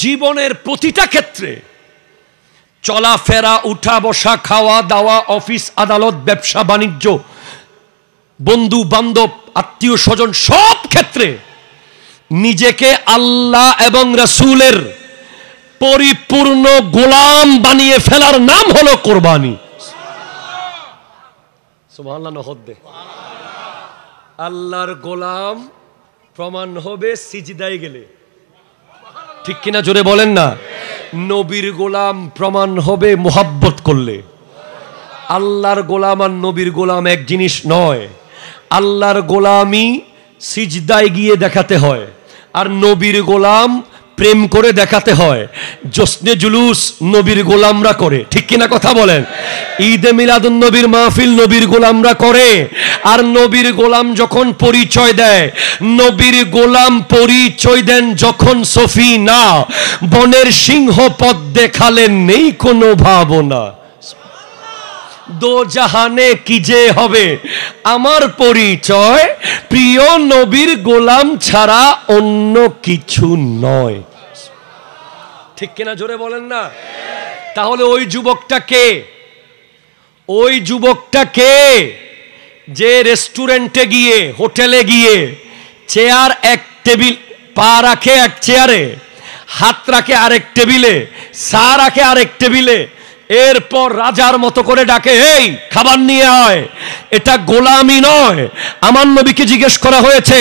জীবনের প্রতিটা ক্ষেত্রে, চলাফেরা, উঠা বসা, খাওয়া দাওয়া, অফিস আদালত, ব্যবসা বাণিজ্য, বন্ধু বান্ধব, আত্মীয় স্বজন, সব ক্ষেত্রে নিজেকে আল্লাহ এবং রাসূলের পরিপূর্ণ গোলাম বানিয়ে ফেলার নাম হলো কোরবানি। সুবহানাল্লাহ নহদ্দে। আল্লাহর গোলাম প্রমাণ হবে সিজদায় গেলে, ঠিক কিনা জোরে বলেন না। নবীর গোলাম প্রমাণ হবে মুহাব্বত করলে। আল্লাহর গোলাম আর নবীর গোলাম এক জিনিস নয়। আল্লাহর গোলামি সিজদায় গিয়ে দেখাতে হয়, আর নবীর গোলাম প্রেম করে দেখাতে হয়। জশ্নে জুলুস নবীর গোলামরা করে, ঠিক কিনা কথা বলেন। ঈদে মিলাদুন নবীর মাহফিল নবীর গোলামরা করে। আর নবীর গোলাম যখন পরিচয় দেয়, নবীর গোলাম পরিচয় দেন যখন সফিনা বনের সিংহ পথ দেখালেন নেই কোনো ভাবনা, দো জাহানে কি যে হবে আমার পরিচয়, প্রিয় নবীর গোলাম ছাড়া অন্য কিছু নয়, ঠিক কিনা জোরে বলেন না। তাহলে ওই যুবকটা কে? ওই যুবকটা কে যে রেস্টুরেন্টে গিয়ে, হোটেলে গিয়ে চেয়ার এক টেবিল, পা রাখে এক চেয়ারে, হাত রাখে আরেক টেবিলে, চা রাখে আরেক টেবিলে, এরপর রাজার মতো করে ডাকে, এই খাবার নিয়ে আয়। এটা গোলামি নয়। আমার নবীকে জিজ্ঞেস করা হয়েছে,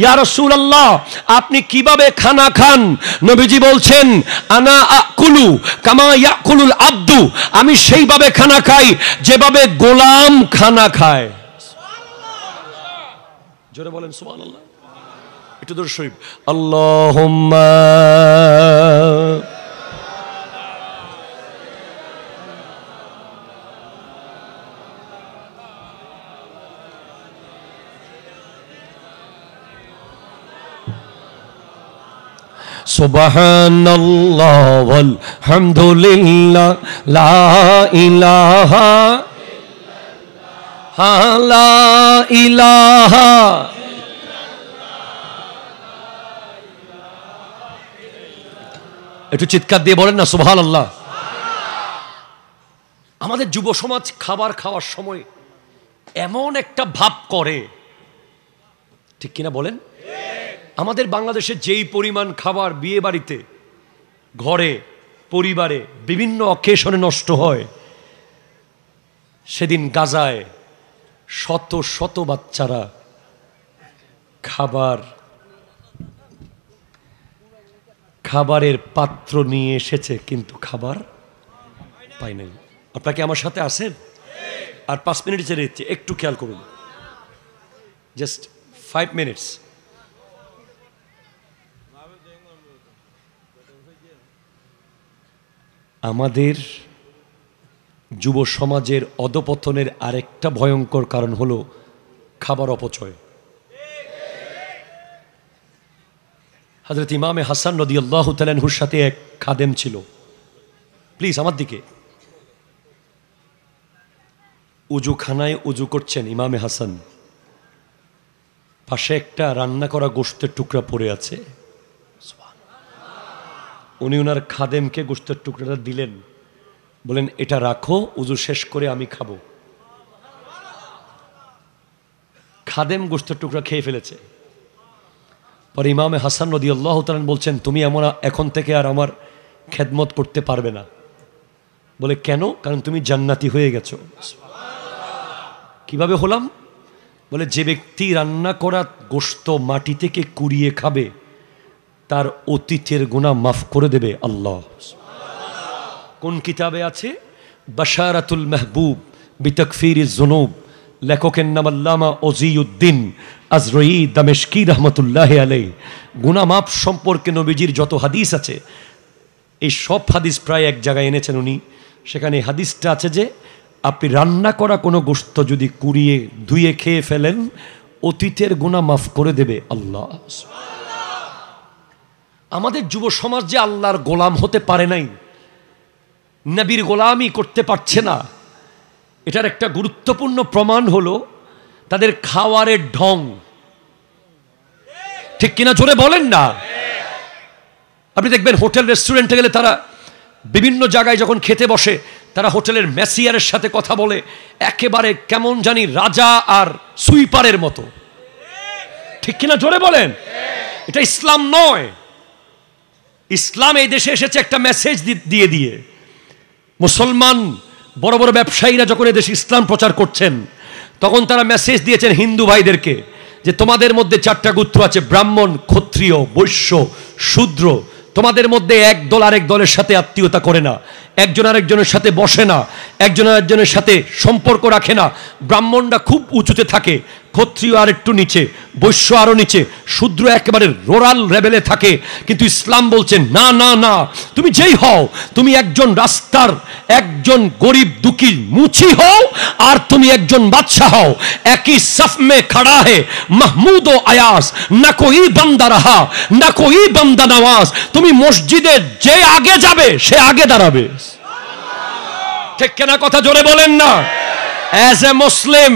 ইয়া রাসূলুল্লাহ আপনি কিভাবে খানা খান? নবীজি বলছেন, আনা আকুলু কামা ইয়াকুলুল আব্দু, আমি সেইভাবে খানা খাই যেভাবে গোলাম খানা খায়। জোরে বলেন সুবহানাল্লাহ। একটু দরুদ শরীফ। আল্লাহুম্মা সুবহানাল্লাহ ওয়াল হামদুলিল্লাহ লা ইলাহা ইল্লাল্লাহ লা ইলাহা। একটু চিৎকার দিয়ে বলেন না সুবহানাল্লাহ। আমাদের যুব সমাজ খাবার খাওয়ার সময় এমন একটা ভাব করে, ঠিক কিনা বলেন। আমাদের বাংলাদেশে যেই পরিমাণ খাবার বিয়ে বাড়িতে, ঘরে, পরিবারে, বিভিন্ন অকেশনে নষ্ট হয়, সেদিন গাজায় শত শত বাচ্চারা খাবারের পাত্র নিয়ে এসেছে, কিন্তু খাবার পায় নাই। আপনাকে আমার সাথে আসেন? আর 5 মিনিট ছেড়ে দিচ্ছে, একটু খেয়াল করুন, জাস্ট 5 মিনিটস। আমাদের যুব সমাজের অধপতনের আরেকটা ভয়ঙ্কর কারণ হলো খাবার অপচয়। হযরত ইমামে হাসান রাদিয়াল্লাহু তাআলা আনহুর সাথে এক খাদেম ছিল। প্লিজ আমার দিকে। উজুখানায় উজু করছেন ইমামে হাসান, পাশে একটা রান্না করা গোশতের টুকরা পড়ে আছে। উনি ওনার খাদেমকে গোশতের টুকরাটা দিলেন, বলেন এটা রাখো, উজু শেষ করে আমি খাবো। খাদেম গোশতের টুকরা খেয়ে ফেলেছে। পরে ইমামে হাসান রাদিয়াল্লাহু তাআলা বলছেন, তুমি এখন থেকে আর আমার খেদমত করতে পারবে না। বলে কেন? কারণ তুমি জান্নাতি হয়ে গেছো। কিভাবে হলাম? বলে যে ব্যক্তি রান্না করা গোশত মাটি থেকে কুড়িয়ে খাবে, তার অতীতের গুনাহ মাফ করে দেবে আল্লাহ। কোন কিতাবে আছে? বাশারাতুল মাহবুব বিতাকফিরিজ যুনুব, লেখকের নাম আল্লামা ওজিউদ্দিন আজরই দামেশকি রহমতুল্লাহি আলাইহি। গুনাহ মাফ সম্পর্কে নবীজির যত হাদিস আছে, এই সব হাদিস প্রায় এক জায়গায় এনেছেন উনি। সেখানে হাদিসটা আছে যে আপনি রান্না করা কোনো গোশত যদি কুড়িয়ে ধুয়ে খেয়ে ফেলেন, অতীতের গুনাহ মাফ করে দেবে আল্লাহ। আমাদের যুব সমাজ যে আল্লাহর গোলাম হতে পারে নাই, নবীর গোলামি করতে পারছে না, এটার একটা গুরুত্বপূর্ণ প্রমাণ হলো তাদের খাওয়ারের ঢং, ঠিক কিনা জোরে বলেন না। আপনি দেখবেন হোটেল রেস্টুরেন্টে গেলে তারা বিভিন্ন জায়গায় যখন খেতে বসে, তারা হোটেলের ম্যাসিয়ারের সাথে কথা বলে একেবারে কেমন জানি রাজা আর সুইপারের মতো। ঠিক কিনা জোরে বলেন? এটা ইসলাম নয়। ইসলাম এই দেশে এসেছে একটা মেসেজ দিয়ে দিয়ে। মুসলমান বড় বড় ব্যবসায়ীরা যখন এদেশে ইসলাম প্রচার করছেন, তখন তারা মেসেজ দিয়েছেন হিন্দু ভাইদেরকে যে তোমাদের মধ্যে 4টা গোত্র আছে, ব্রাহ্মণ, ক্ষত্রিয়, বৈশ্য, শূদ্র। তোমাদের মধ্যে এক দল আরেক দলের সাথে আত্মীয়তা করে না, একজন আরেকজনের সাথে বসে না, একজন আরেকজনের সাথে সম্পর্ক রাখে না। ব্রাহ্মণরা খুব উঁচুতে থাকে, ক্ষত্রিয় আর একটু নিচে, বৈশ্য আরো নিচে, শূদ্র একেবারে রোরাল লেভেলে থাকে। কিন্তু ইসলাম বলছে না না না, তুমি যেই হও, তুমি একজন রাস্তার একজন গরিব দুঃখী মুচি হও আর তুমি একজন বাদশাহ হও, একই সফ মে খড়া হে মাহমুদ ও আয়াস, না কোই বান্দা রাহা না কোই বান্দা নওয়াজ। তুমি মসজিদে যে আগে যাবে সে আগে দাঁড়াবে। ঠিক কিনা কথা জোরে বলেন না? অ্যাজ এ মুসলিম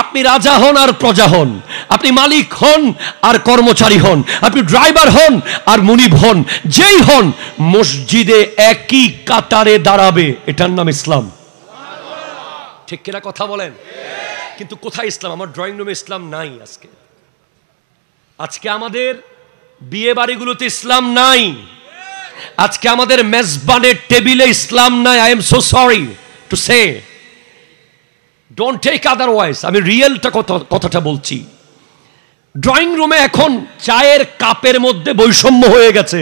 আপনি রাজা হন আর প্রজা হন, আপনি মালিক হন আর কর্মচারী হন, আপনি ড্রাইভার হন আর মুনিব হন, যেই হন, মসজিদে একই কাতারে দাঁড়াবে। এটার নাম ইসলাম। ঠিক কিনা কথা বলেন? কিন্তু কোথায় ইসলাম? আমার ড্রয়িং রুমে ইসলাম নাই। আজকে আমাদের বিয়ে বাড়িগুলোতে ইসলাম নাই, আজকে আমাদের মেজবানের টেবিলে ইসলাম নাই। I am so sorry to say, don't take otherwise. আমি রিয়েলটা কথাটা বলছি। ড্রয়িং রুমে এখন চায়ের কাপের মধ্যে বৈষম্য হয়ে গেছে।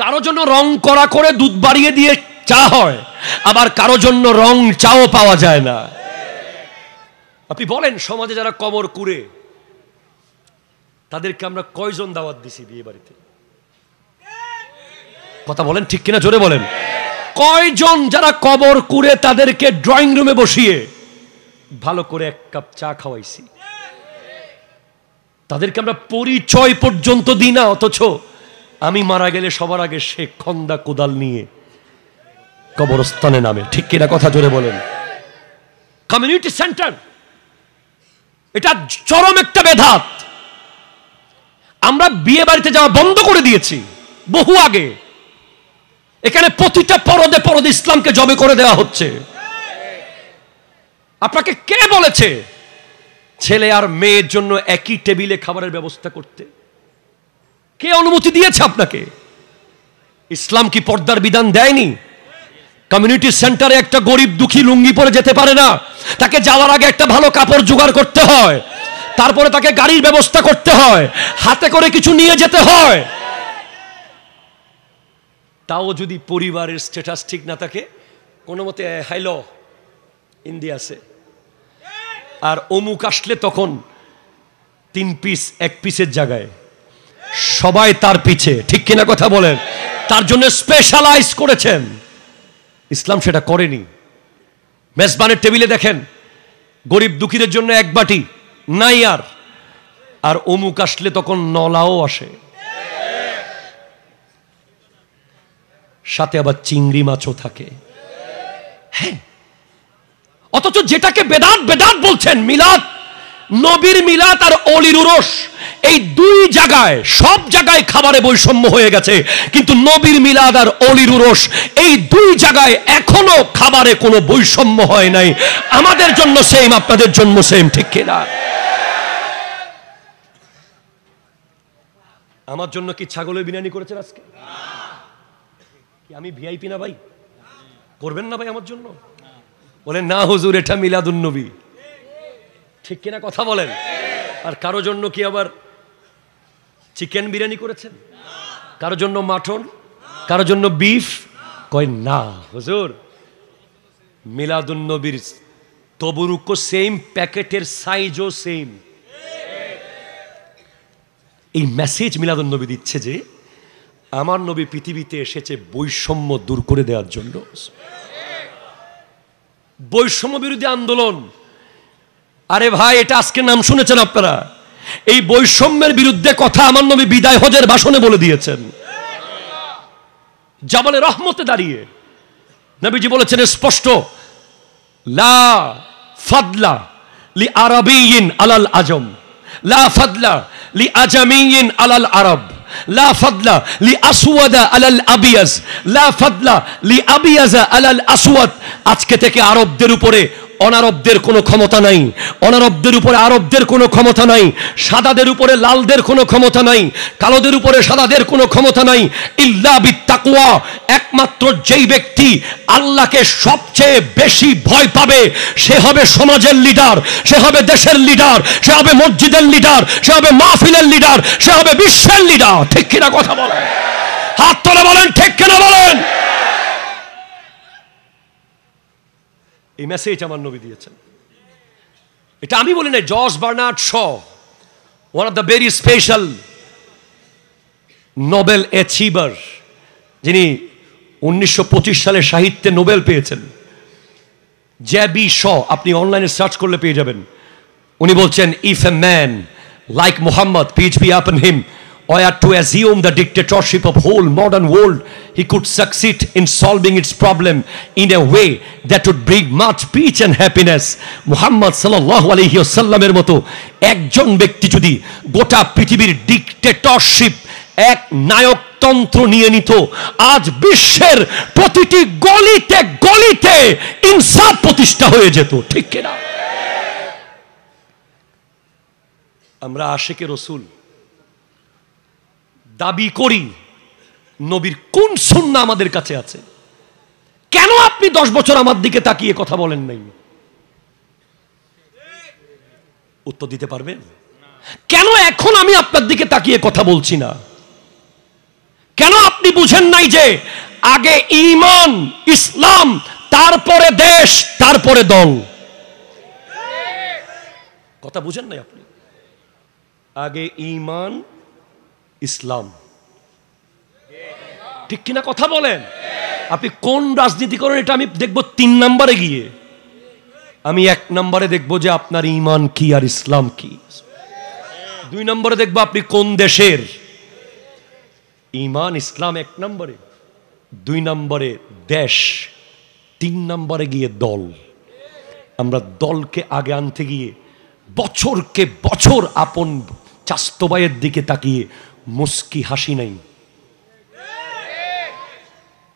কারো জন্য রং করা করে দুধ বাড়িয়ে দিয়ে চা হয়, আবার কারো জন্য রং চাও পাওয়া যায় না। আপনি বলেন সমাজে যারা কবর কুড়ে তাদেরকে আমরা কয়জন দাওয়াত দিছি বিয়ে বাড়িতে? কথা বলেন ঠিক কিনা জোরে বলেন। কয়জন যারা কবর কুড়ে তাদেরকে ড্রয়িং রুমে বসিয়ে ভালো করে 1 কাপ চা খাওয়াইছি? তাদেরকে আমরা পরিচয় পর্যন্ত দিই না। অথচ আমি মারা গেলে সবার আগে সে খন্দা কোদাল নিয়ে কবরস্থানে নামে। ঠিক কিনা কথা জোরে বলেন। কমিউনিটি সেন্টার, এটা চরম একটা বেদাত। আমরা বিয়ে বাড়িতে যাওয়া বন্ধ করে দিয়েছি বহু আগে। এখানে প্রতিটা পরদে পরদে ইসলামকে জবে করে দেওয়া হচ্ছে। আপনাকে কে বলেছে ছেলে আর মেয়ের জন্য একই টেবিলে খাবারের ব্যবস্থা করতে? কে অনুমতি দিয়েছে আপনাকে? ইসলাম কি পর্দার বিধান দেয়নি? কমিউনিটি সেন্টারে একটা গরিব দুঃখী লুঙ্গি পরে যেতে পারে না, তাকে যাওয়ার আগে একটা ভালো কাপড় জোগাড় করতে হয়, তারপরে তাকে গাড়ির ব্যবস্থা করতে হয়, হাতে করে কিছু নিয়ে যেতে হয়। তাও যদি পরিবারের স্ট্যাটাস ঠিক না থাকে, কোনো মতে হাইলো ইন্ডিয়া আছে, আর অমুক আসলে তখন 3 পিস 1 পিসের জায়গায় সবাই তার পিছে। ঠিক কিনা কথা বলেন? তার জন্য স্পেশালাইজ করেছেন। ইসলাম সেটা করেনি। মেজবানের টেবিলে দেখেন গরিব দুঃখীদের জন্য 1 বাটি নাই, আর অমুক আসলে তখন নলাও আসে, সাথে আবার চিংড়ি মাছও থাকে। হ্যাঁ, অথচ যেটাকে বেদাত বেদাত বলছেন, মিলাদ, নবীর মিলাদ আর অলির উরস, এই 2 জায়গায় সব জায়গায় খাবারে বৈষম্য হয়ে গেছে। কিন্তু নবীর মিলাদ আর অলির উরস এই 2 জায়গায় এখনো খাবারে কোনো বৈষম্য হয় নাই। আমাদের জন্য সেম, আপনাদের জন্য সেম। ঠিক কিনা? আমার জন্য কি ছাগলের বিরিয়ানি করেছেন আজকে? আমি ভিআইপি না ভাই? করবেন না ভাই আমার জন্য? বলেন না হুজুর, এটা মিলাদুন নবী। ঠিক কিনা কথা বলেন? আর কারো জন্য কি আবার চিকেন বিরিয়ানি করেছেন? কারো জন্য মাটন, কারো জন্য বিফ? কয় না হুজুর, মিলাদুন নবীর তবরুকও সেম, প্যাকেটের সাইজও সেম। এই মেসেজ মিলাদুন নবী দিচ্ছে যে আমার নবী পৃথিবীতে এসেছে বৈষম্য দূর করে দেওয়ার জন্য। বৈষম্য বিরোধী আন্দোলন, আরে ভাই এটা আজকে নাম শুনেছেন আপনারা। এই বৈষম্যের বিরুদ্ধে কথা আমার নবী বিদায় হজের ভাষণে বলে দিয়েছেন। জাবালে রহমতে দাঁড়িয়ে নবীজি বলেছেন স্পষ্ট, লা ফাদলা লি আরাবিয়িন আলাল আজম, লা ফাদলা লি আজামিয়িন আলাল আরব, লা ফাদলা লি আসওয়াদা আলাল আবিয়াজ, লা ফাদলা লি আবিয়াজা আলাল আসওয়াদ। আজকে থেকে আরবদের উপরে অনারবদের কোনো ক্ষমতা নাই, অনারবদের উপরে আরবদের কোনো ক্ষমতা নাই, সাদাদের উপরে লালদের কোনো ক্ষমতা নাই, কালোদের উপরে সাদাদের কোনো ক্ষমতা নাই। ইল্লা বিত্তাকওয়া, একমাত্র যেই ব্যক্তি আল্লাহকে সবচেয়ে বেশি ভয় পাবে সে হবে সমাজের লিডার, সে হবে দেশের লিডার, সে হবে মসজিদের লিডার, সে হবে মাহফিলের লিডার, সে হবে বিশ্বের লিডার। ঠিক কিনা কথা বলেন? হাত তুলে বলেন ঠিক কিনা বলেন। এই মেসেজ আমার নবী দিয়েছেন। এটা আমি বলি না, George Bernard Shaw, one of the very special Nobel achiever, যিনি 1925 সালে সাহিত্যে নোবেল পেয়েছেন, জেবি শ, আপনি অনলাইনে সার্চ করলে পেয়ে যাবেন। উনি বলছেন, if a man like Muhammad, peace be upon him, were to assume the dictatorship of whole modern world, he could succeed in solving its problem in a way that would bring much peace and happiness. Muhammad সাল্লাল্লাহু আলাইহি ওয়াসাল্লামের মতো একজন ব্যক্তি যদি গোটা পৃথিবীর dictatorship, এক নায়কতন্ত্র নিয়ে নিত, আজ বিশ্বের প্রতিটি গলিতে গলিতে ইনসাফ প্রতিষ্ঠা হয়ে যেত। ঠিক কিনা? আমরা আশিকে রাসূল দাবি করি, নবীর কোন সুন্নাহ আমাদের কাছে আছে? কেন আপনি 10 বছর আমার দিকে তাকিয়ে কথা বলেন নাই? উত্তর দিতে পারবেন? কেন এখন আমি আপনার দিকে তাকিয়ে কথা বলছি না? কেন আপনি বুঝেন নাই যে আগে ঈমান, ইসলাম, তারপরে দেশ, তারপরে দল? কথা বুঝেন নাই আপনি? আগে ঈমান, ইসলাম। ঠিক কিনা কথা বলেন? আপনি কোন রাজনীতি করেন এটা আমি দেখব 3 নম্বরে গিয়ে। আমি 1 নম্বরে দেখব যে আপনার ঈমান কি আর ইসলাম কি। 2 নম্বরে দেখব আপনি কোন দেশের। ঈমান ইসলাম 1 নম্বরে, 2 নম্বরে দেশ, 3 নম্বরে গিয়ে দল। আমরা দলকে আগে আনতে গিয়ে বছরকে বছর আপন চাস্তো ভাইয়ের দিকে তাকিয়ে মুস্কি হাসি নাই।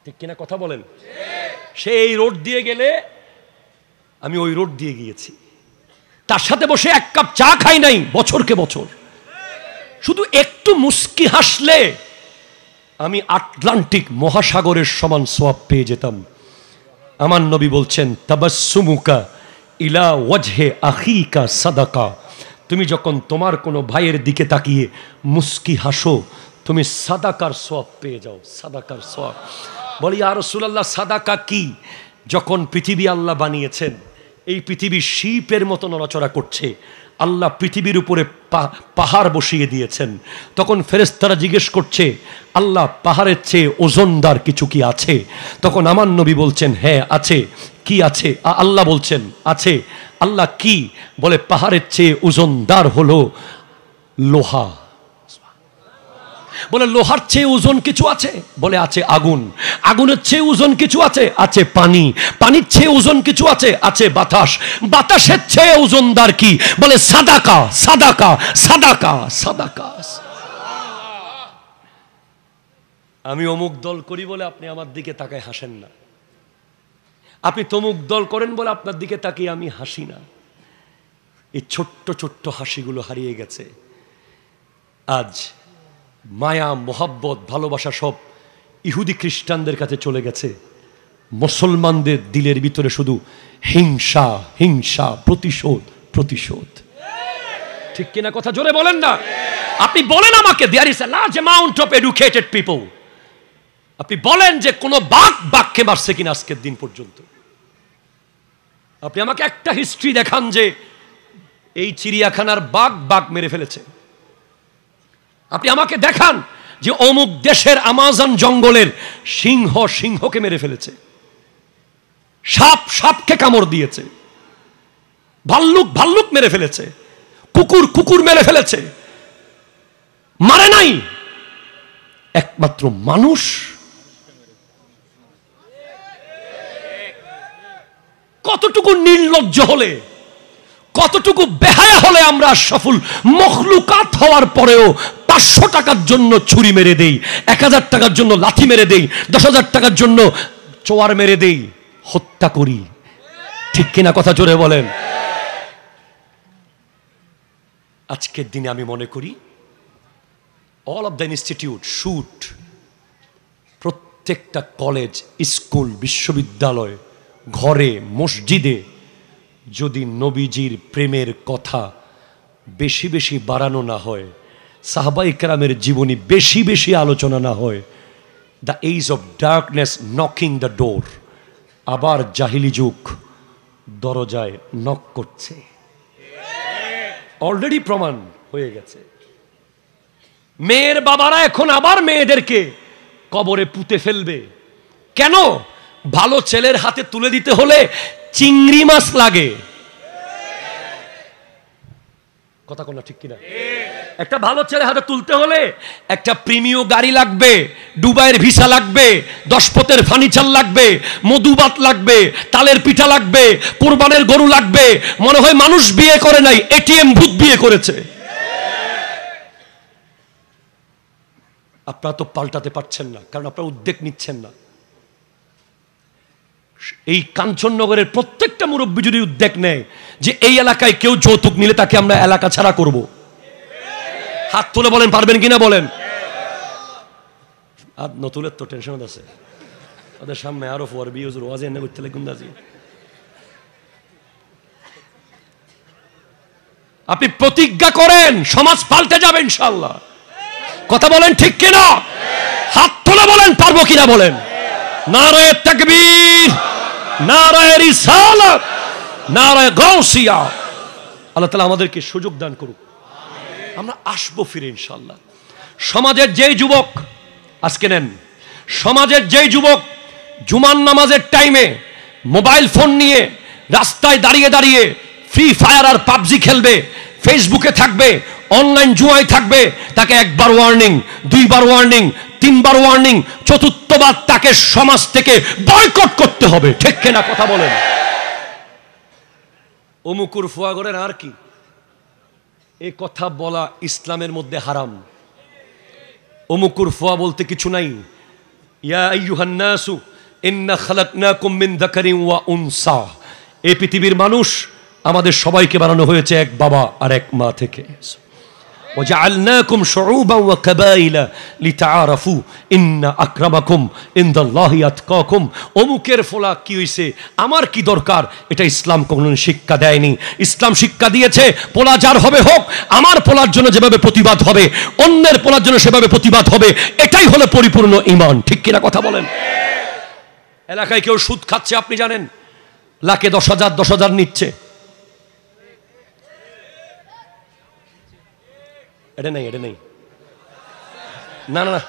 ঠিক কিনা কথা বলেন? সে এই রোড দিয়ে গেলে আমি ওই রোড দিয়ে গিয়েছি, তার সাথে বসে 1 কাপ চা খাই নাই বছরকে বছর। শুধু একটু মুস্কি হাসলে আমি আটলান্টিক মহাসাগরের সমান সওয়াব পেয়ে যেতাম। আমার নবী বলছেন, তাবাসসুমুকা ইলা ওয়াজহে আখিকা সাদাকা। তুমি যখন তোমার কোনো ভাইয়ের দিকে তাকিয়ে মুস্কি হাসো, তুমি সাদাকার সওয়াব পেয়ে যাও। সাদাকার সওয়াব। বলি, ইয়া রাসূলুল্লাহ, সাদাকা কি? যখন পৃথিবী আল্লাহ বানিয়েছেন, এই পৃথিবী শিপের মতো নড়াচড়া করছে, আল্লাহ পৃথিবীর উপরে পাহাড় বসিয়ে দিয়েছেন। তখন ফেরেশতারা জিজ্ঞেস করছে, আল্লাহ পাহাড়ের চেয়ে ওজনদার কিছু কি আছে? তখন আমার নবী বলছেন, হ্যাঁ আছে। কি আছে? আল্লাহ বলছেন আছে। আল্লাহ কি? বলে, পাহাড়ের চেয়ে ওজনদার হলো লোহা। বলে, লোহার চেয়ে ওজন কিছু আছে? বলে, আছে আগুন। আগুনের চেয়ে ওজন কিছু আছে? আছে পানি। পানির চেয়ে ওজন কিছু আছে? আছে বাতাস। বাতাসের চেয়ে ওজনদার কি? বলে, সাদাকা, সাদাকা, সাদাকা, সাদাকা। আমি অমুক দল করি বলে আপনি আমার দিকে তাকায় হাসেন না, আপনি তমুক দল করেন বলে আপনার দিকে তাকিয়ে আমি হাসি না। এই ছোট্ট ছোট্ট হাসিগুলো হারিয়ে গেছে। আজ মায়া, মোহাব্বত, ভালোবাসা সব ইহুদি খ্রিস্টানদের কাছে চলে গেছে। মুসলমানদের দিলের ভিতরে শুধু হিংসা, হিংসা, প্রতিশোধ, প্রতিশোধ। ঠিক কিনা কথা জোরে বলেন না? আপনি বলেন আমাকে, there is a large amount of educated people. আপনি বলেন যে কোনো বাঘকে মারছে কিনা আজকের দিন পর্যন্ত? আপনি আমাকে একটা হিস্ট্রি দেখান যে এই চিড়িয়াখানার বাঘ মেরে ফেলেছে। আপনি আমাকে দেখান যে অমুক দেশের আমাজন জঙ্গলের সিংহকে মেরে ফেলেছে, সাপকে কামড় দিয়েছে, ভাল্লুক মেরে ফেলেছে, কুকুর মেরে ফেলেছে। মারে নাই, একমাত্র মানুষ। কতটুকু নির্লজ্জ হলে, কতটুকু বেহায়া হলে আমরা সফল মখলুকাত হওয়ার পরেও 500 টাকার জন্য ছুরি মেরে দেই, 1000 টাকার জন্য লাথি মেরে দেই, 10,000 টাকার জন্য চোয়ার মেরে দেই, হত্যা করি। ঠিক কিনা কথা জোরে বলেন। আজকের দিনে আমি মনে করি all of the institute shoot, প্রত্যেকটা কলেজ, স্কুল, বিশ্ববিদ্যালয়, ঘরে, মসজিদে যদি নবীজির প্রেমের কথা বেশি বেশি বাড়ানো না হয়, সাহাবায়ে কেরামের জীবনী বেশি বেশি আলোচনা না হয়, the age of darkness knocking the door, আবার জাহিলি যুগ দরজায় নক করছে, অলরেডি প্রমাণ হয়ে গেছে। মেয়ের বাবারা এখন আবার মেয়েদেরকে কবরে পুঁতে ফেলবে। কেন? ভালো ছেলের হাতে তুলে দিতে হলে চিংড়ি মাছ লাগে। কথা কোন ঠিক কিনা? একটা ভালো ছেলে হাতে তুলতে হলে একটা প্রিমিয় গাড়ি লাগবে, দুবাইয়ের ভিসা লাগবে, 10 পতের ফার্নিচার লাগবে, মধুবাত লাগবে, তালের পিঠা লাগবে, কুরবানের গরু লাগবে। মনে হয় মানুষ বিয়ে করে নাই, এটিএম ভূত বিয়ে করেছে। আপনারা তো পাল্টাতে পারছেন না, কারণ আপনারা উদ্যোগ নিচ্ছেন না। এই কাঞ্চননগরের প্রত্যেকটা মুরব্বী যদি উদ্যোগ নেয় যে এই এলাকায় কেউ যৌতুক নিলে তাকে আমরা এলাকা ছাড়া করব, হাত তুলে বলেন পারবেন কিনা বলেন। আর নতুলের তো টেনশন আছে, ওদের সামনে আরো পড়বি হুজুর ওয়াজ এনে করতে লাগুন দাজি। আপনি প্রতিজ্ঞা করেন সমাজ পাল্টে যাবে ইনশাআল্লাহ। কথা বলেন ঠিক কিনা? হাত তুলে বলেন পারবো কিনা বলেন। নারায়ে তাকবীর, নারায়ে রিসালাত, নারায়ে গাউসিয়া। আল্লাহ তাআলা আমাদেরকে সুযোগ দান করুক, আমরা আসবো ফিরে ইনশাআল্লাহ। সমাজের যেই যুবক আজকে নেন, সমাজের যেই যুবক জুমার নামাজের টাইমে মোবাইল ফোন নিয়ে রাস্তায় দাঁড়িয়ে দাঁড়িয়ে ফ্রি ফায়ার আর পাবজি খেলবে, ফেসবুকে থাকবে, অনলাইন জুয়ায় থাকবে, তাকে একবার ওয়ার্নিং, 2 বার ওয়ার্নিং, 3 বার ওয়ার্নিং, চতুর্থবার তাকে সমাজ থেকে বয়কট করতে হবে। ঠিক কিনা কথা বলেন। অমুকুর ফুয়া করেন আর কি, এই কথা বলা ইসলামের মধ্যে হারাম। অমুকুর ফুয়া বলতে কিছু নাই। ইয়া আইয়ুহান নাসু ইন্না খালাকনাকুম মিন যাকারিন ওয়া উনসা, এই পৃথিবীর মানুষ আমাদের সবাইকে বানানো হয়েছে এক বাবা আর এক মা থেকে। وجعلناكم شعوبا وقبائل لتعارفوا ان اكرمكم عند الله اتقاكم। অমুকের ফলা কি হইছে, আমার কি দরকার, এটা ইসলাম কোনদিন শিক্ষা দেয়নি। ইসলাম শিক্ষা দিয়েছে পোলা যার হবে হোক, আমার পোলার জন্য যেভাবে প্রতিবাদ হবে অন্যের পোলার জন্য সেভাবে প্রতিবাদ হবে, এটাই হলো পরিপূর্ণ ঈমান। ঠিক কিনা কথা বলেন। এলাকায় কেউ সুদ খাচ্ছে আপনি জানেন, লাখে 10,000 10,000 নিচ্ছে। এটা নাই, এটা নাই, না না না,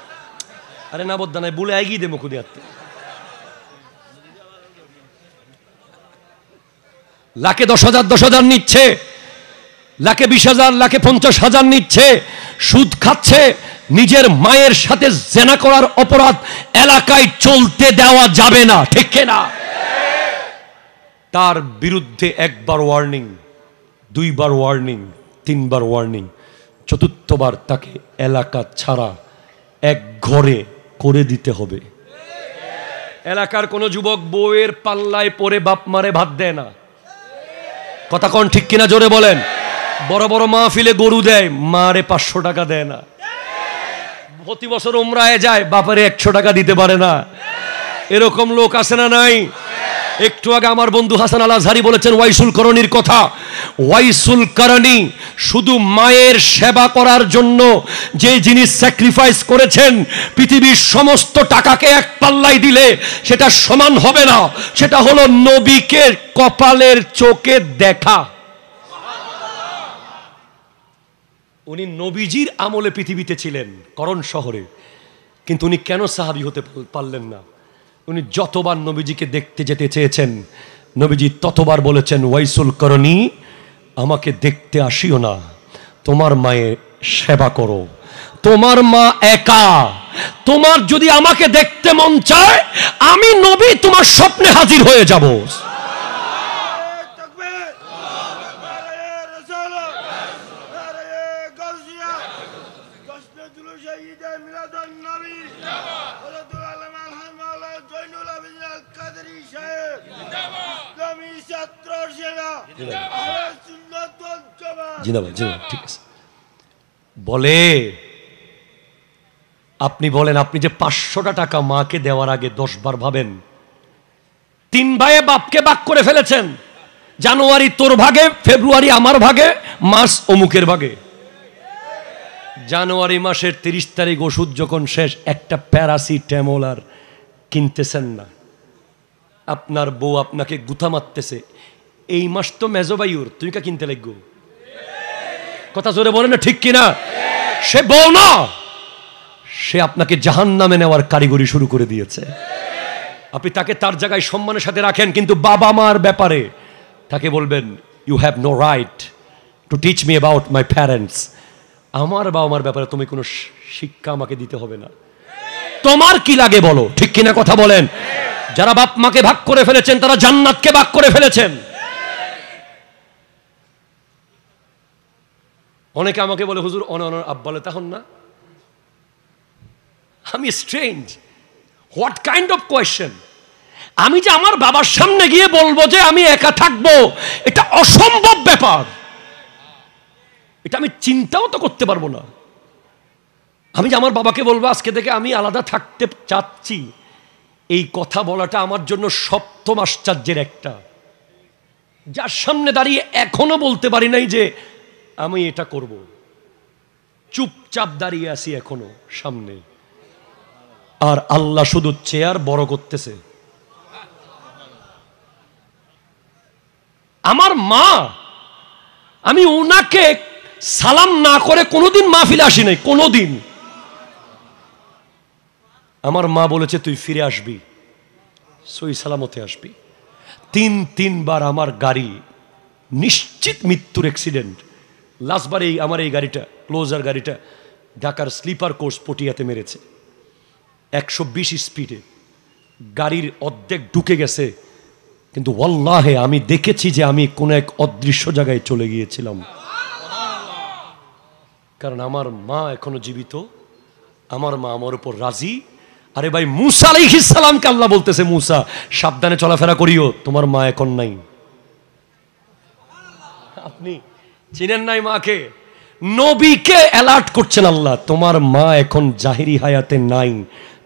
আরে না বদ্দা নাই, বলে আগিয়ে দে মুখুদি হাতে। লাখে 10,000 10,000 নিচ্ছে, লাখে 20,000, লাখে 50,000 নিচ্ছে, সুদ খাচ্ছে। নিজের মায়ের সাথে জেনা করার অপরাধ এলাকায় চলতে দেওয়া যাবে না। ঠিক না? তার বিরুদ্ধে 1 বার ওয়ার্নিং, 2 বার ওয়ার্নিং, 3 বার ওয়ার্নিং, চতুর্থবার তাকে এলাকা ছাড়া এক ঘরে করে দিতে হবে। এলাকার কোন যুবক বউয়ের পাল্লায় পড়ে বাপ মারে ভাত দেয় না। কথা কোন ঠিক কিনা জোরে বলেন। বড় বড় মাহফিলে গরু দেয়, মারে 500 টাকা দেয় না। প্রতি বছর উমরায় যায়, বাপারে 100 টাকা দিতে পারে না। এরকম লোক আছে না নাই? একটু আগে আমার বন্ধু হাসান আল আজহারি বলেছেন ওয়াইসুল করণীর কথা। ওয়াইসুল করণী শুধু মায়ের সেবা করার জন্য যে জিনিস স্যাক্রিফাইস করেছেন, পৃথিবীর সমস্ত টাকাকে এক পাল্লায় দিলে সেটা সমান হবে না। সেটা হলো নবীকে কপালের চোখে দেখা। উনি নবীজির আমলে পৃথিবীতে ছিলেন, করণ শহরে, কিন্তু উনি কেন সাহাবী হতে পারলেন না? উনি যতবার নবীজিকে দেখতে যেতে চেয়েছেন, নবীজি ততবার বলেছেন ওয়াইসুল করণী, আমাকে দেখতে আসিও না, তোমার মায়ের সেবা করো। তোমার মা একা, তোমার যদি আমাকে দেখতে মন চায়, আমি নবী তোমার স্বপ্নে হাজির হয়ে যাব। জিন্দাবাদ, জিন্দাবাদ, ঠিক আছে। বলে আপনি বলেন, আপনি যে 500টা টাকা মাকে দেওয়ার আগে 10 বার ভাবেন। 3 ভাইয়ে বাপকে ভাগ করে ফেলেছেন। জানুয়ারি তোর ভাগে, ফেব্রুয়ারি আমার ভাগে, মার্চ অমুকের ভাগে। জানুয়ারি মাসের 30 তারিখ ওষুধ যখন শেষ, একটা প্যারাসিটামল আর কিনতেছেন না। আপনার বউ আপনাকে গুথা মারতেছে, এই মাস তো মেজবাইউর, তুই কা কিনতে লাগবো? কথা জোরে বলেন না, ঠিক কিনা? সে বউ না, সে আপনাকে জাহান্নামে নেওয়ার কারিগরি শুরু করে দিয়েছে। আপনি তাকে তার জায়গায় সম্মানের সাথে রাখেন, কিন্তু বাবা মার ব্যাপারে তাকে বলবেন you have no right to teach me about my parents. আমার বাবা মার ব্যাপারে তুমি কোনো শিক্ষা আমাকে দিতে হবে না। তোমার কি লাগে বলো, ঠিক কিনা কথা বলেন? যারা বাপ মাকে ভাগ করে ফেলেছেন তারা জান্নাতকে ভাগ করে ফেলেছেন। অনেকে আমাকে বলে হুজুর অনর আব্বালে তখন না। আমি strange, what kind of question? আমি যে আমার বাবার সামনে গিয়ে বলবো যে আমি একা থাকবো, এটা অসম্ভব ব্যাপার। এটা আমি চিন্তাও তো করতে পারবো না। আমি যে আমার বাবাকে বলবো আজকে থেকে আমি আলাদা থাকতে চাচ্ছি, এই কথা বলাটা আমার জন্য সপ্তম আশ্চর্যের একটা, যার সামনে দাঁড়িয়ে এখনো বলতে পারি নাই যে আমি এটা করব। চুপচাপ দাঁড়িয়ে আছি এখনো সামনে, আর আল্লাহ শুধু চেয়ার বড় করতেছে। আমার মা, আমি ওনাকে সালাম না করে কোনোদিন মাহফিলে আসি নাই, কোনোদিন। আমার মা বলেছে তুই ফিরে আসবি, সই সালামতে আসবি। 3-3 বার আমার গাড়ি নিশ্চিত মৃত্যুর অ্যাক্সিডেন্ট। লাস্টবার আমার এই গাড়িটা, ক্লোজার গাড়িটা, ঢাকার স্লিপার কোর্স পটিয়াতে মেরেছে 120 স্পিডে। গাড়ির অর্ধেক ঢুকে গেছে, কিন্তু ওয়াল্লাহে আমি দেখেছি যে আমি কোন এক অদৃশ্য জায়গায় চলে গিয়েছিলাম। কারণ আমার মা এখনো জীবিত, আমার মা আমার উপর রাজি। আরে ভাই, মুসা আলাইহিস সালামকে আল্লাহ বলতেছে মুসা সাবধানে চলাফেরা করিও, তোমার মা এখন নাই। আপনি চিনেন নাই মাকে? নবীকে অ্যালার্ট করছেন আল্লাহ, তোমার মা এখন জাহিরি হায়াতে নাই,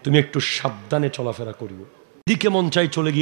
তুমি একটু সাবধানে চলাফেরা করিও। দিকে মন চাই চলে গিয়ে